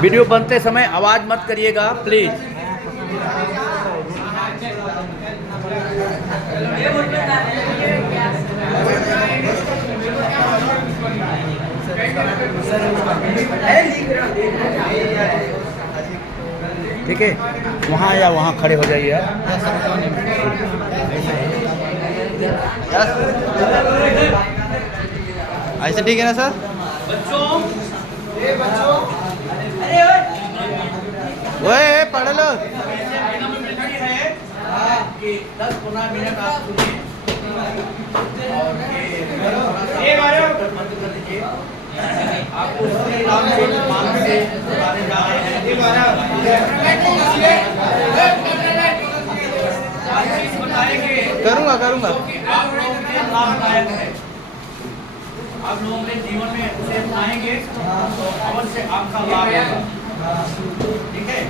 Video बनते समय आवाज़ मत करिएगा प्लीज़। ठीक है, वहाँ या वहाँ खड़े हो जाइए आप। ऐसे ठीक है ना सर? बच्चों ओए पढ़ लो। है कि 10-15 मिनट आप सुनिए और ये बंद कर दीजिए। आपको श्री राम से मान से बताने जा रहे हैं। करूँगा करूँगा। आप लोगों के लाभदायक है, आप लोगों के जीवन में उसे अपनाएंगे तो अवश्य आपका लाभ होगा। ठीक है,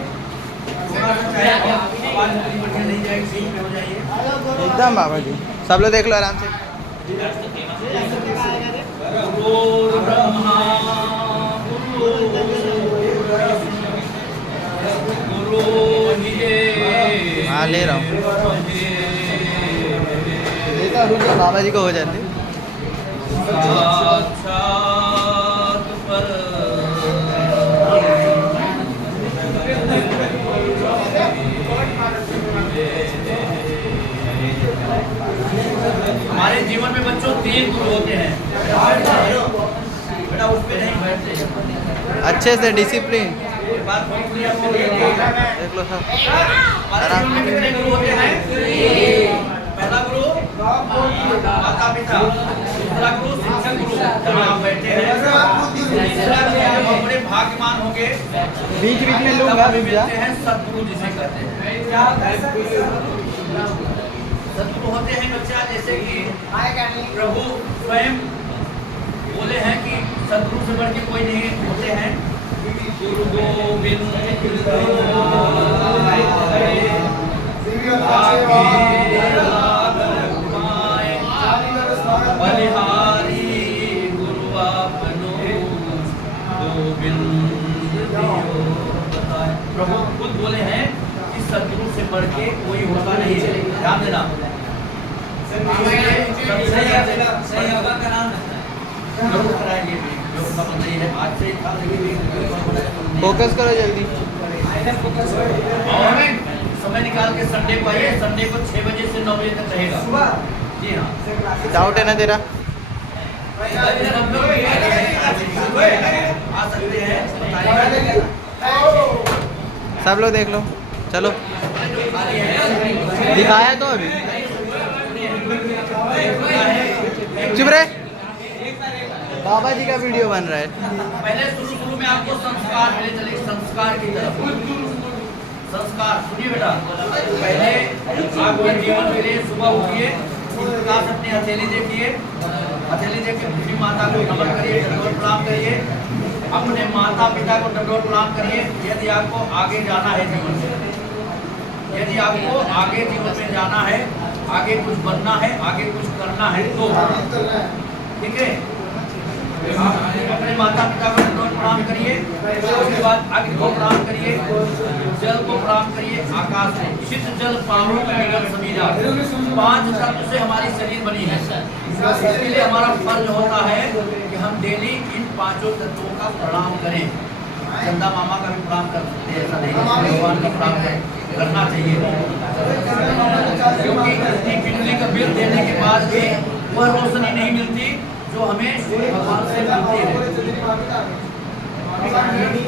थोड़ा सा चाहे आवाज बढ़िया नहीं जाएगी, सीट पे हो जाइए एकदम बाबा जी। सब लोग देख लो आराम से। गुरु ब्रह्मा गुरु हाँ ले रहा हूँ। बाबा जी को हो जाते। साक्षात पर हमारे जीवन में बच्चों 3 गुरु होते हैं। बेटा उस पे नहीं बैठते अच्छे से डिसिप्लिन। बात देख लो सर। हमारे जीवन में कितने गुरु होते हैं? पहला गुरु माता पिता, दूसरा गुरु शिक्षक गुरु जहाँ आप बैठे हैं, तीसरा गुरु हम बड़े भाग्यवान होंगे बीच बीच में लूंगा मिलते हैं सद्गुरु जिसे कहते हैं। सद्गुरु होते हैं बच्चा जैसे कि प्रभु स्वयं बोले हैं कि सद्गुरु से बढ़ के कोई नहीं होते हैं। गुरु गोविंद बलिहारी गुरु आपनो गोविंद। प्रभु खुद बोले हैं कि सद्गुरु से बढ़ के कोई होता नहीं है। ध्यान देना। आज से फोकस करो जल्दी। और समय निकाल के संडे को आइए। संडे को 6 बजे से 9 बजे तक रहेगा। जी हाँ, डाउट है ना तेरा? आ सकते हैं। सब लोग देख लो। चलो दिखाया तो अभी। चुप रहे। बाबा जी का वीडियो बन रहा है। पहले शुरू में आपको संस्कार मिले चले, संस्कार की तरफ। संस्कार सुनिए बेटा, पहले आपके जीवन के लिए सुबह उठिए, इस प्रकार से अपनी हथेली देखिए, हथेली देख के अपनी माता को नमन करिए, दंडवत प्रणाम करिए, अपने माता पिता को दंडवत प्रणाम करिए। यदि आपको आगे जाना है जीवन में, यदि आपको आगे जीवन में जाना है, आगे कुछ बनना है, आगे कुछ करना है तो ठीक है, अपने माता पिता को दंडवत प्रणाम करिए। उसके बाद अग्नि को प्रणाम करिए, जल को प्रणाम करिए, आकाश को। शीत जल पावों का निगम समीरा, 5 तत्व से हमारी शरीर बनी है। इसके लिए हमारा फर्ज होता है कि हम डेली इन 5 तत्वों का प्रणाम करें। चंदा मामा का भी प्रणाम कर सकते हैं, ऐसा नहीं भगवान का प्रणाम करना चाहिए, क्योंकि इतनी बिजली का बिल देने के बाद भी वह रोशनी नहीं मिलती जो हमें सूर्य भगवान से मिलती है।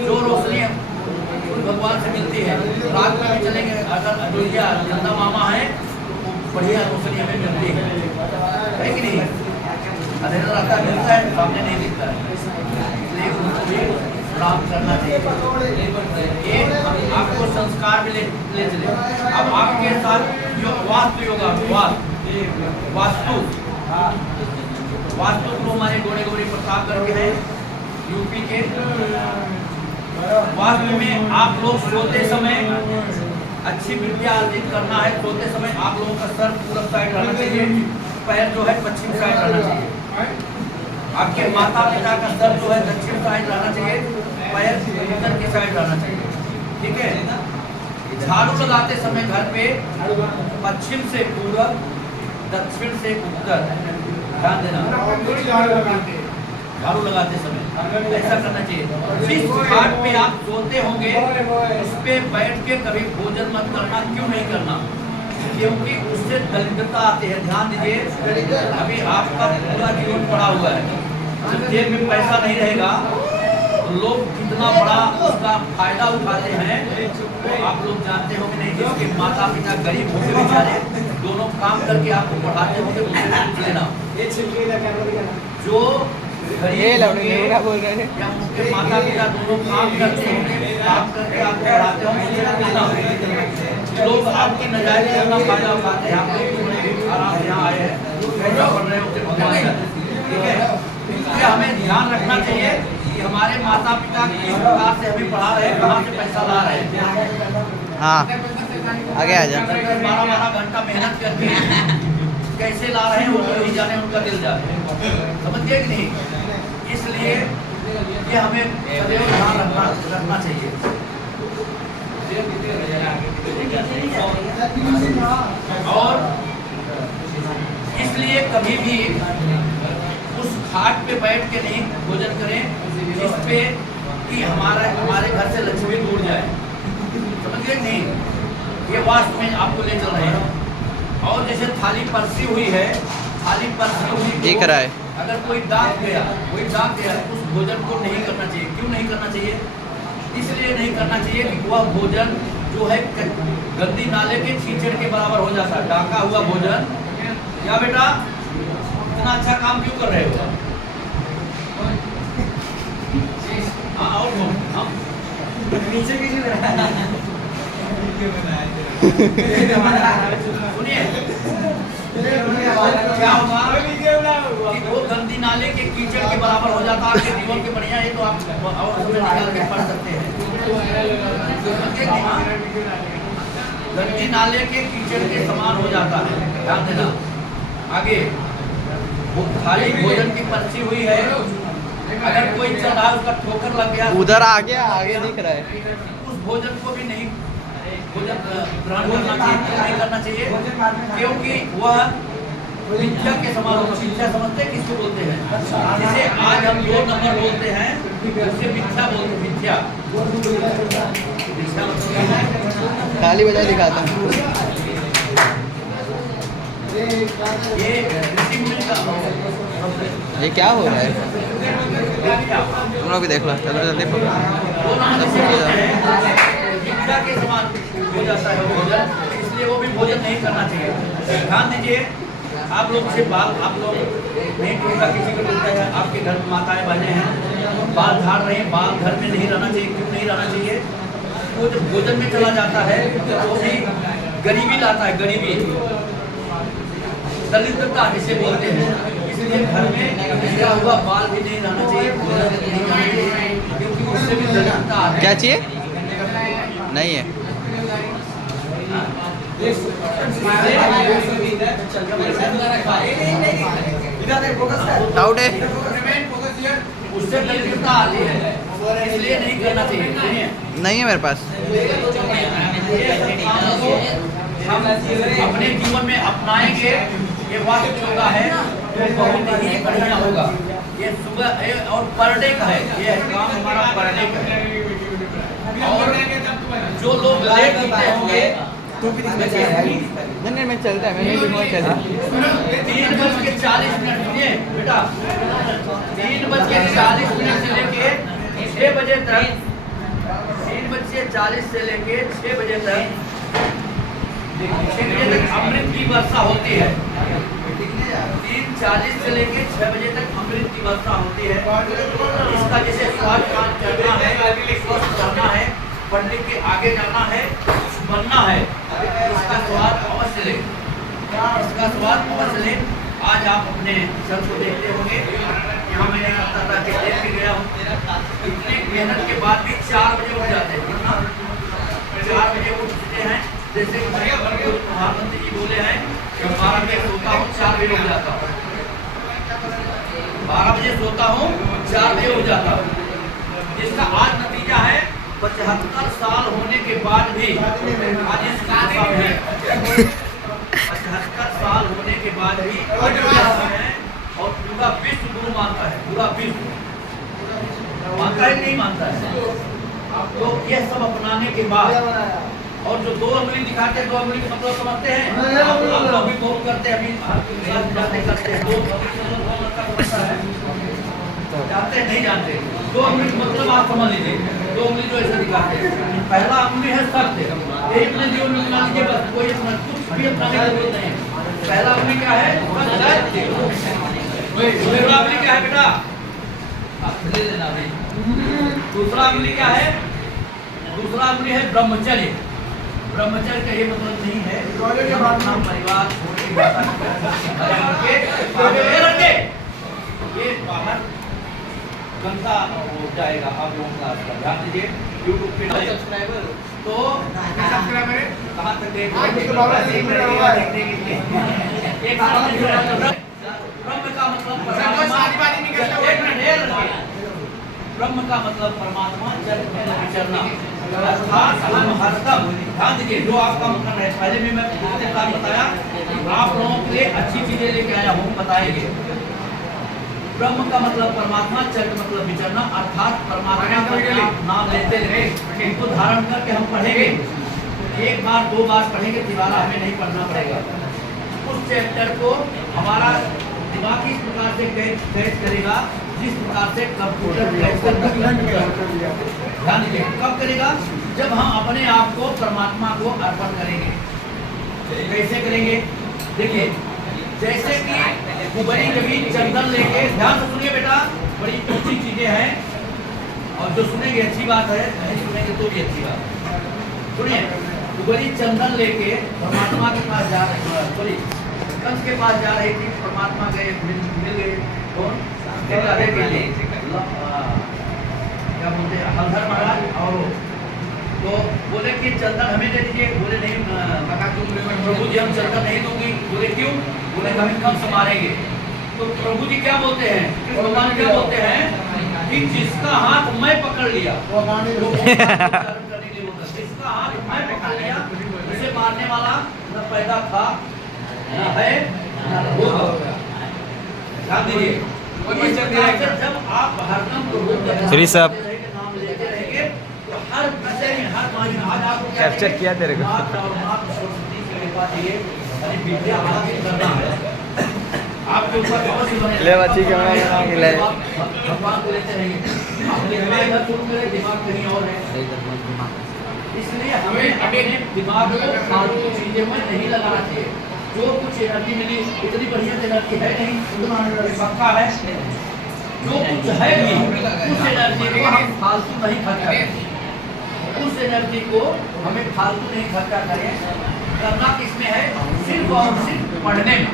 जो रोशनी भगवान से मिलती है, रात में भी चलेंगे अगर अयोध्या चंदा मामा है, बढ़िया रोशनी हमें मिलती है कि नहीं? अंधेरा रास्ता मिलता है, सामने नहीं दिखता है, इसलिए उनको भी प्रणाम करना चाहिए। ये आपको संस्कार भी ले चले। अब आपके साथ जो वास्तु योगा, वास्तु गुरु हमारे गोड़े गौरी प्रताप करके हैं यूपी के। वास्तु में आप लोग सोते समय अच्छी विद्या अर्जित करना है, सोते समय आप लोगों का सर पूरब साइड रहना चाहिए, पैर जो है पश्चिम साइड रहना चाहिए। आपके माता पिता का सर जो है दक्षिण साइड रहना चाहिए, पैर उत्तर की साइड रहना चाहिए, ठीक है। झाड़ू लगाते समय घर पे पश्चिम से पूरब, दक्षिण से उत्तर, ध्यान देना। झाड़ू लगाते समय ऐसा करना चाहिए। जिस घाट पे आप सोते होंगे उस पे बैठ के कभी भोजन मत करना। क्यों नहीं करना? क्योंकि उससे दरिद्रता आती है। ध्यान दीजिए, अभी आपका पूरा जीवन पड़ा हुआ है, जब जेब में पैसा नहीं रहेगा तो लोग कितना बड़ा उसका फायदा उठाते हैं तो आप लोग जानते हो कि नहीं। जिसके माता पिता गरीब होंगे बेचारे, दोनों काम करके आपको पढ़ाते होंगे, उससे पूछ लेना। जो गरीब होंगे बोल रहे हैं या उनके माता पिता दोनों काम करते होंगे, काम करके आपको पढ़ाते होंगे, लोग आपकी नजायज अपना फायदा उठाते हैं। आप लोग आराम से यहाँ आए हैं, पैसा पढ़ रहे होते भगवान का, ठीक है। इसलिए हमें ध्यान रखना चाहिए कि हमारे माता पिता किस प्रकार से हमें पढ़ा रहे हैं, कहाँ से पैसा ला रहे हैं। हाँ आगे आ जा। 12-12 घंटा मेहनत करके कैसे ला रहे हैं वो नहीं जाने, उनका दिल जाने, समझिए कि नहीं। इसलिए ये हमें सदैव ध्यान रखना चाहिए। और इसलिए कभी भी उस घाट पे बैठ के नहीं भोजन करें जिस पे कि हमारे घर से लक्ष्मी दूर जाए, समझिए कि नहीं। ये वास्तव में आपको ले चल रहे हैं। और जैसे थाली परसी हुई है, थाली परसी हुई दिख रहा है, अगर कोई दाग गया उस भोजन को नहीं करना चाहिए। क्यों नहीं करना चाहिए? इसलिए नहीं करना चाहिए कि वह भोजन जो है गंदी नाले के कीचड़ के बराबर हो जाता है। ढाका हुआ भोजन, क्या बेटा इतना अच्छा काम क्यों कर रहे हो? हाँ और नीचे सुनिए क्या होगा कि वो गंदी नाले के कीचड़ के बराबर हो जाता है आपके जीवन के। बढ़िया है तो आप और उसमें निकाल के पढ़ सकते हैं। गंदी नाले के कीचड़ के समान हो जाता है, ध्यान देना। आगे वो थाली भोजन की पर्ची हुई है, अगर कोई चल रहा है उसका ठोकर लग गया, उधर आगे दिख रहा है, उस भोजन को भी नहीं भोजन ग्रहण करना चाहिए। नहीं करना चाहिए क्योंकि वह मिथ्या के समान होगा। मिथ्या समझते हैं किसको बोलते हैं? जिसे आज हम 2 नंबर बोलते हैं उसे मिथ्या बोलते हैं। मिथ्या ताली बजा दिखाता हूँ। ये ऋषि मुनि का ये क्या हो रहा है? तुम लोग भी देख लो, चलो जल्दी मिथ्या के समान हो जाता है भोजन, इसलिए वो भी भोजन नहीं करना चाहिए। ध्यान दीजिए, आप लोग से आप लोग नहीं टूटता, किसी को टूटता है, आपके घर में माताएं बहनें हैं, बाल झाड़ रहे हैं, बाल घर में नहीं रहना चाहिए। क्यों नहीं रहना चाहिए? वो जब भोजन में चला जाता है तो वो भी गरीबी लाता है, गरीबी, दरिद्रता जिसे बोलते हैं। इसलिए घर में गिरा हुआ बाल भी नहीं रहना चाहिए, भोजन नहीं रहना चाहिए, क्योंकि उससे भी दरिद्रता आती है। क्या चाहिए? नहीं है। डाउट है, उससे दरिद्रता आती है, इसलिए नहीं करना चाहिए। नहीं है मेरे पास। हम अपने जीवन में अपनाएंगे, ये वास्तव होगा है तो बहुत ही बढ़िया होगा। ये सुबह और पर डे का है, ये काम हमारा पर डे का है। और जो लोग लेट उठते होंगे नहीं मैं चलता है, मैंने भी बहुत चलता। 3:40 सुनिए बेटा, 3:40 से लेके 6 बजे तक, 3:40 से लेके 6 बजे तक, 6 बजे तक अमृत की वर्षा होती है। 3:40 से लेके 6 बजे तक अमृत की वर्षा होती है। इसका जैसे स्वाद पान करना है, स्वस्थ रहना है, पंडित के आगे जाना है, बनना है, इसका स्वाद अवश्य ले, इसका स्वाद अवश्य ले। आज आप अपने सब को देखते होंगे, यहाँ मैंने करता था कि देख के गया हूँ, इतनी मेहनत के बाद भी 4 बजे उठ जाते हैं। कितना? 4 बजे उठते हैं। जैसे प्रधानमंत्री जी बोले हैं कि 12 बजे सोता हूँ, 4 बजे उठ जाता हूँ। 12 बजे सोता हूँ, 4 बजे उठ जाता हूँ। जिसका आज के बाद भी आज इस दशा में 78 साल होने के बाद भी है और पूरा विश्व गुरु मानता है, पूरा विश्व मानता है नहीं मानता है। तो यह सब अपनाने के बाद और जो 2 उंगली दिखाते हैं, 2 उंगली का मतलब समझते हैं आप लोग भी बहुत करते हैं, अभी करते हैं 2 उंगली जानते हैं नहीं जानते। 2 उंगली मतलब आप समझ लीजिए, 2 उंगली जो ऐसा दिखाते हैं। पहला उंगली है सत्य, यही अपने जीवन में मान लीजिए, बस कोई अपना कुछ भी अपना जरूरत नहीं। पहला उंगली क्या है? सत्य। दूसरा उंगली क्या है बेटा? ले लेना भाई। दूसरा उंगली क्या है? दूसरा उंगली है ब्रह्मचर्य। ब्रह्मचर्य का ये मतलब नहीं है अपना परिवार छोड़ के माता के ये बाहर गंदा हो जाएगा। आप लोगों का ध्यान दीजिए, यूट्यूब पे सब्सक्राइबर तो सब्सक्राइबर कहाँ तक देख रहे हैं? ब्रह्म का मतलब ब्रह्म का मतलब परमात्मा, जगत में विचरना। अर्थात हम हरदम ध्यान दीजिए, जो आपका मतलब है, पहले भी मैं कितने बार बताया, आप लोगों के लिए अच्छी चीजें लेके आया हूँ, बताएंगे। ब्रह्म का मतलब परमात्मा, चर्क मतलब विचरना, अर्थात परमात्मा का नाम लेते लेते इनको धारण करके हम पढ़ेंगे। 1 बार 2 बार पढ़ेंगे, दोबारा हमें नहीं पढ़ना पड़ेगा। उस चैप्टर को हमारा दिमाग इस प्रकार से कैच करेगा जिस प्रकार से कंप्यूटर ध्यान दीजिए। कब करेगा? जब हम अपने आप को परमात्मा को अर्पण करेंगे। कैसे करेंगे? देखिए, जैसे कि बड़ी जमीन चंदन लेके, ध्यान से सुनिए बेटा, बड़ी ऊंची चीजें हैं और जो सुनेंगे अच्छी बात है, नहीं सुनेंगे तो भी अच्छी बात। सुनिए, बड़ी चंदन लेके परमात्मा के पास जा रही, बोली कंस के पास जा रही थी, परमात्मा गए, मिल गए, कौन? क्या बोलते हैं, हलधर महाराज। और तो बोले कि चंदन हमें दे दीजिए। बोले नहीं प्रभु जी, हम चंदन नहीं दूंगी। बोले क्यों? बोले हमें कंस मारेंगे। तो प्रभु जी क्या बोलते हैं, भगवान क्या बोलते हैं कि जिसका हाथ मैं पकड़ लिया, जिसका हाथ मैं पकड़ लिया, उसे मारने वाला न पैदा था न है न होगा। ध्यान दीजिए, जब आप हरदम प्रभु का नाम लेते रहेंगे तो हर विषय में, हर मायने आज आपको कैप्चर किया तेरे को सरस्वती की कृपा चाहिए, विद्या हासिल करना है आपके ऊपर। ले बच्ची कैमरा बना के ले, भगवान को लेते रहिए। इधर शुरू करें, दिमाग कहीं और है, इसलिए हमें अपने दिमाग को फालतू चीजें में नहीं लगाना चाहिए। जो कुछ एनर्जी मिली, इतनी बढ़िया एनर्जी है नहीं, पक्का है, जो कुछ है भी उस एनर्जी को हम फालतू नहीं खर्चा करें। उस एनर्जी को हमें फालतू नहीं खर्चा करें। करना किसमें है? सिर्फ और सिर्फ पढ़ने में।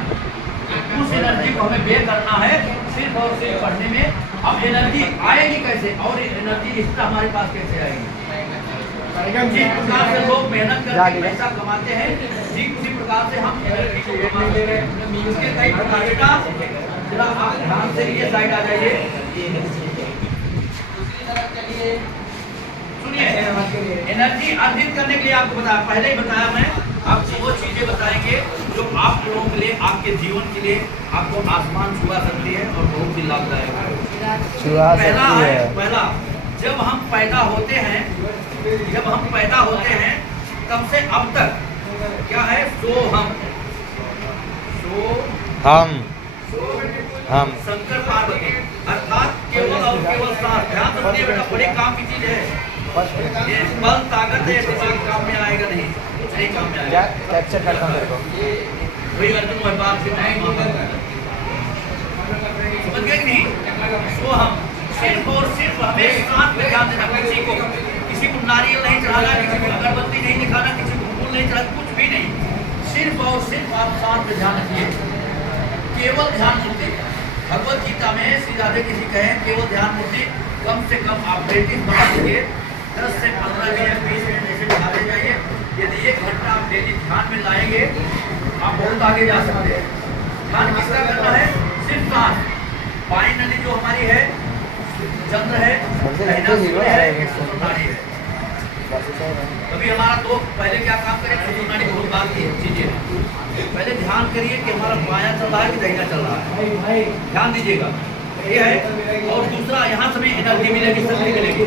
उस एनर्जी को हमें व्यय करना है सिर्फ और सिर्फ पढ़ने में। अब एनर्जी आएगी कैसे, और एनर्जी इसका हमारे पास कैसे आएगी? जिस प्रकार से लोग मेहनत करके पैसा कमाते हैं, उसी प्रकार से हम एनर्जी को कमाते हैं। उसके कई प्रकार का, जरा आप ध्यान से ये साइड आ जाइए, सुनिए। एनर्जी अर्जित करने के लिए आपको बताया, पहले ही बताया मैं आपको, वो चीजें बताएंगे जो आप लोगों के लिए, आपके जीवन के लिए आपको आसमान छुआ सकती है और बहुत ही लाभदायक है। पहला जब हम पैदा होते हैं, तब से अब तक क्या है? हम शंकर पार्वती, अर्थात केवल और केवल सांस। ध्यान रखिए बेटा, बड़े काम की चीज है ये। बल ताकत है, दिमाग काम में आएगा नहीं, कुछ नहीं काम में आएगा। कैप्चर करता हूं तेरे को, वही अर्जुन वह बात से नहीं समझ गए कि नहीं? सो हम सिर्फ और सिर्फ हमें सांस पे ध्यान देना। किसी को नारियल नहीं चढ़ाना, किसी को अगरबत्ती नहीं दिखाना, किसी को फूल नहीं चढ़ाना, कुछ भी नहीं। सिर्फ और सिर्फ आप सांस पे ध्यान रखिए, केवल ध्यान मुक्ति। भगवत गीता में श्री राधे किसी कहें केवल ध्यान मुक्ति, कम से कम आप प्रैक्टिस बना लीजिए। 10 से 15 मिनट 20 मिनट ऐसे बिताते जाइए। यदि 1 घंटा आप डेली ध्यान में लाएंगे, आप बहुत आगे जा सकते हैं। ध्यान किसका करना है? सिर्फ सांस। बाईं नली जो हमारी है चंद्र है, कभी हमारा तो पहले क्या काम करें, सुनाने बहुत बात की चीजें पहले ध्यान करिए कि हमारा बायां चल रहा है कि दाहिना चल रहा है, ध्यान दीजिएगा ये है। और दूसरा यहाँ से भी एनर्जी मिलेगी, शक्ति मिलेगी।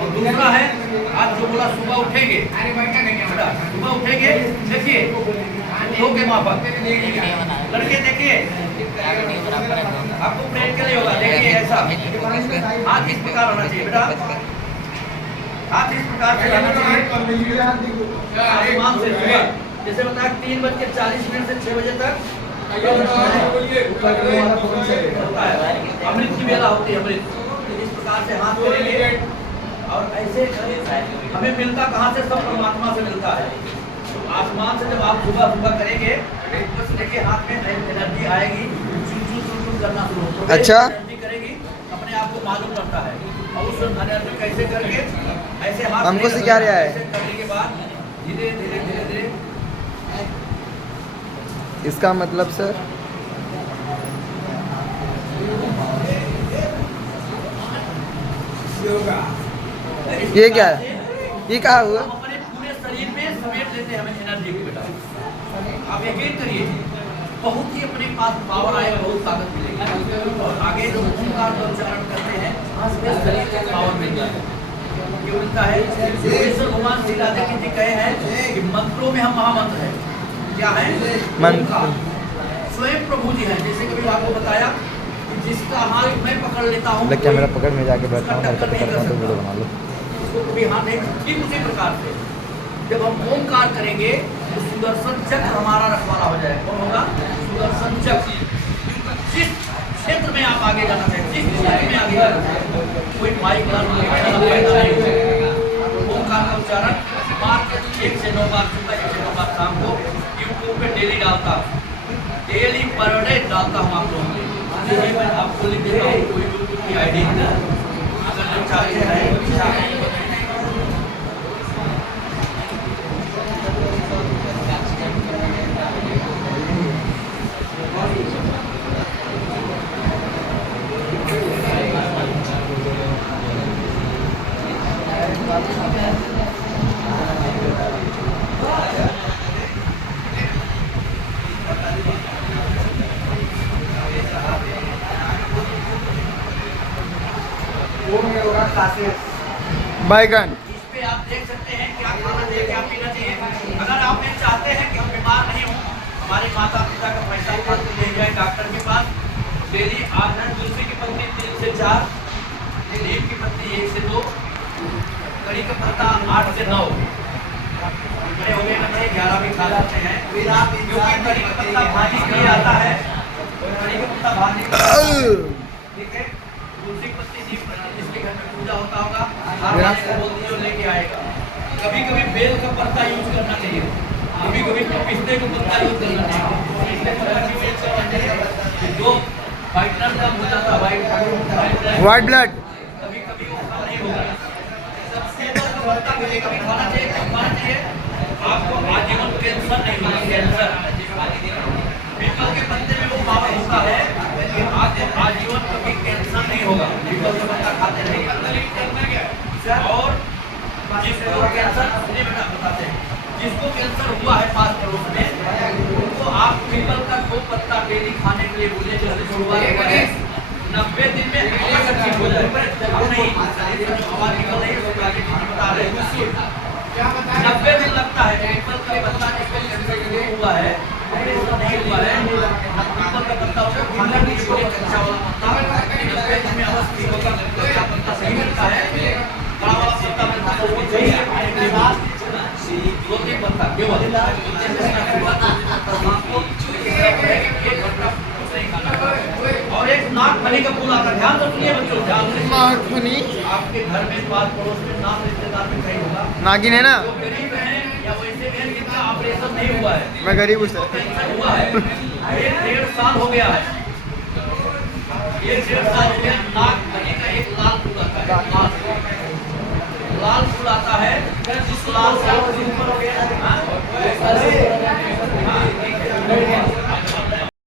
और दूसरा है आज जो बोला सुबह उठेंगे, सुबह उठेंगे देखिए दो के माफक लड़के देखिए आपको प्रेम के लिए होगा। देखिए ऐसा हाथ इस प्रकार होना चाहिए बेटा, हाथ इस प्रकार से रहना चाहिए आसमान से सुबह, जैसे बताया 3:40 से 6 बजे तक अमृत की बेला होती है। अमृत इस प्रकार से हाथ करेंगे और ऐसे हमें मिलता कहाँ से, सब परमात्मा से मिलता है। तो आसमान से जब आप सुबह सुबह करेंगे बस देखिए हाथ में एनर्जी आएगी, चुन करना शुरू होगा। अच्छा एनर्जी करेगी अपने आप को मालूम पड़ता है। और उस एनर्जी कैसे करके ऐसे हाथ हमको सिखा रहा है। करने के बाद धीरे धीरे धीरे धीरे इसका मतलब सर ये क्या है, ये कहा हुआ? हम अपने पूरे शरीर में समेट लेते हैं हमें एनर्जी की बेटा। आप यकीन करिए बहुत ही अपने पास पावर आएगा, बहुत ताकत मिलेगी। और आगे जो ओंकार का उच्चारण करते हैं शरीर को पावर मिल जाएगा। ये मिलता है योगेश्वर भगवान श्री राधे जी कहे हैं कि मंत्रों में हम महामंत्र हैं। क्या है मंत्र? स्वयं प्रभु जी हैं। जैसे कभी आपको बताया कि जिसका हाथ मैं पकड़ लेता हूँ, लग कैमरा पकड़ में जाके बैठा हूँ, हरकत करता हूँ तो वीडियो बना लो। उसको कभी हाथ नहीं, ठीक उसी प्रकार से जब हम ओंकार करेंगे तो सुदर्शन चक्र हमारा रखवाला हो जाएगा। कौन होगा? सुदर्शन चक्र। जिस क्षेत्र में आप आगे जाना चाहें, जिस क्षेत्र में आगे जाना चाहें, कोई माइक ओंकार का उच्चारण 1 से 9 बार सुबह, 1 से 9 बार शाम को यूट्यूब पे डेली डालता हूँ, डेली पर डे डालता हूँ आप लोगों को। मैं आपको लिख देता हूँ कोई यूट्यूब की आईडी अगर जो चाहते हैं। बैगन इस पे आप देख सकते हैं क्या खाना चाहिए, क्या पीना चाहिए। अगर आप ये चाहते हैं कि हम बीमार नहीं हो, हमारे माता पिता का पैसा फालतू ले जाए डॉक्टर के पास, डेली आप तुलसी की पत्ती 3 से 4, नीम की पत्ती 1 से 2, कड़ी का पत्ता 8 से 9, बड़े हो गए ना 11 भी खा सकते हैं। क्योंकि कड़ी का पत्ता भाजी के लिए आता है, कड़ी का पत्ता भाजी ठीक है। तुलसी की पत्ती नीम पत्ती जिसके घर में पूजा होता होगा बोल लेके आएगा। कभी कभी बेल का पत्ता यूज करना चाहिए, कभी कभी पिस्ते का पत्ता यूज करना चाहिए। जो वाइटनर का हो जाता है, व्हाइट ब्लड, कभी कभी वो नहीं होगा। सबसे पत्ता कभी कभी खाना चाहिए, कब खाना चाहिए? आपको आजीवन कैंसर नहीं होगा। कैंसर पीपल के पत्ते में वो पावर होता है कि आपको आजीवन कभी कैंसर नहीं होगा। पीपल का पत्ता खाते रहेंगे। और जिसको कैंसर बताते हैं, जिसको कैंसर हुआ है पास पड़ोस में, उनको आप पीपल का 2 पत्ता डेली खाने के लिए बोले, जैसे शुरुआत करें 90 दिन में अगर ठीक हो जाए। हम नहीं हवा निकल रही है, बता रहे हैं 90 दिन लगता है। पीपल का पत्ता जिसको कैंसर हुआ है, नहीं हुआ है, पीपल का पत्ता उसको खाने के लिए बोले, कच्चा वाला पत्ता 90 दिन में अवश्य पीपल का पत्ता सही मिलता है। बड़ा वाला पत्ता मिलता है, उसको चाहिए खाने के बाद 2-3 पत्ता केवल और एक नागफनी का फूल आता है। ध्यान तो सुनिए बच्चों, ध्यान से। नागफनी आपके घर में पास पड़ोस में नाम रिश्तेदार में कहीं होगा, नागिन है ना? जो गरीब है या वैसे भी है जिनका ऑपरेशन नहीं हुआ है, मैं गरीब हूँ सर। कैंसर हुआ है, 1-1.5 साल हो गया है, 1-1.5 साल हो गया। नागफनी का एक लाल फूल आता है, लाल फूल आता है, जिस लाल से ऊपर हो गया।